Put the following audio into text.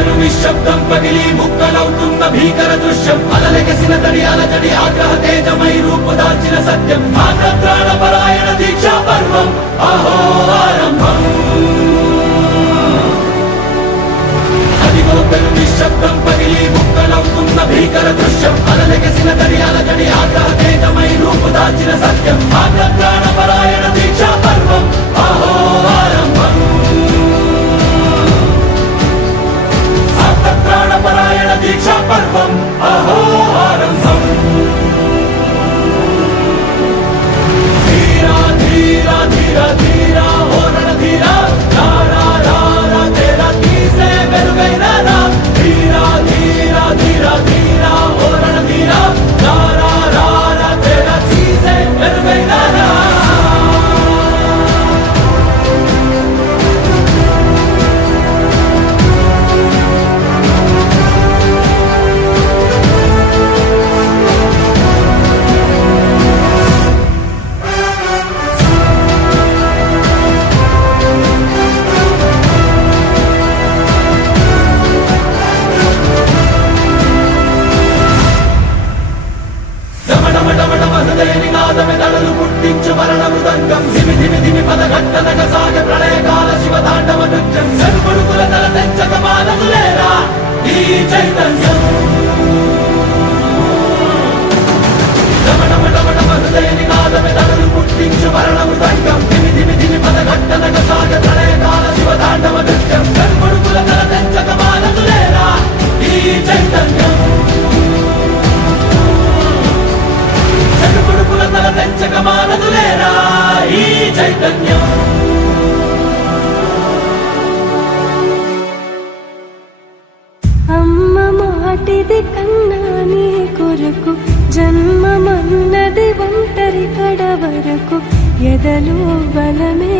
పెను నిశ్శబ్దం పగిలి ముక్కలవుతున్న భీకర దృశ్యం అలలెగసిన తడి అలజడి ఆగ్రహ తేజమై రూపుదాల్చిన సత్యం ఆగ్రత్రాణ పరాయణ దీక్షా పర్వం అహో ఆరంభం అదిగో పెను నిశ్శబ్దం పగిలి ముక్కలవుతున్న భీకర దృశ్యం అలలెగసిన తడి అలజడి ఆగ్రహ తేజమై రూపుదాల్చిన సత్యం ఆగ్రత్రాణ పరాయణ దీక్షా పర్వం అహో ఆరంభం ప్రాణపరాయణ దీక్షా పర్వం అహో ఆరంభం ధీరా ధీరా ధీరా ధీరా ఓ రణధీరా రారా రారా తేరా తీసే వెలుగైనా రా ధీరా ధీరా ధీరా ధీరా ఓ రణధీరా రారా రారా తేరా తీసే వెలుగైనా రా హృదయనినాదమెదళలు పుట్టించు మరణ మృదంగం ధిమి ధిమి ధిమి పదఘట్టనగ సాగ ప్రళయకాల శివతాండవ నృత్యం సరుకుడుకుల తల తెచ్చక మానదులేరా ఈ చైతన్యం హృదయనినాదమెదళలు పుట్టించు మరణ మృదంగం ధిమి ధిమి ధిమి పదఘట్టనగ సాగ ప్రళయకాల శివతాండవ నృత్యం సరుకుడుకుల తల తెచ్చక మానదులేరా ఈ చైతన్యం కొడుకుల తల తెచ్చక మానదులేరా ఈ చైతన్యం అమ్మ మాటిది కన్నా నీ కొరకు జన్మమన్నది ఒంటరి కడ వరకు ఎదలో బలమే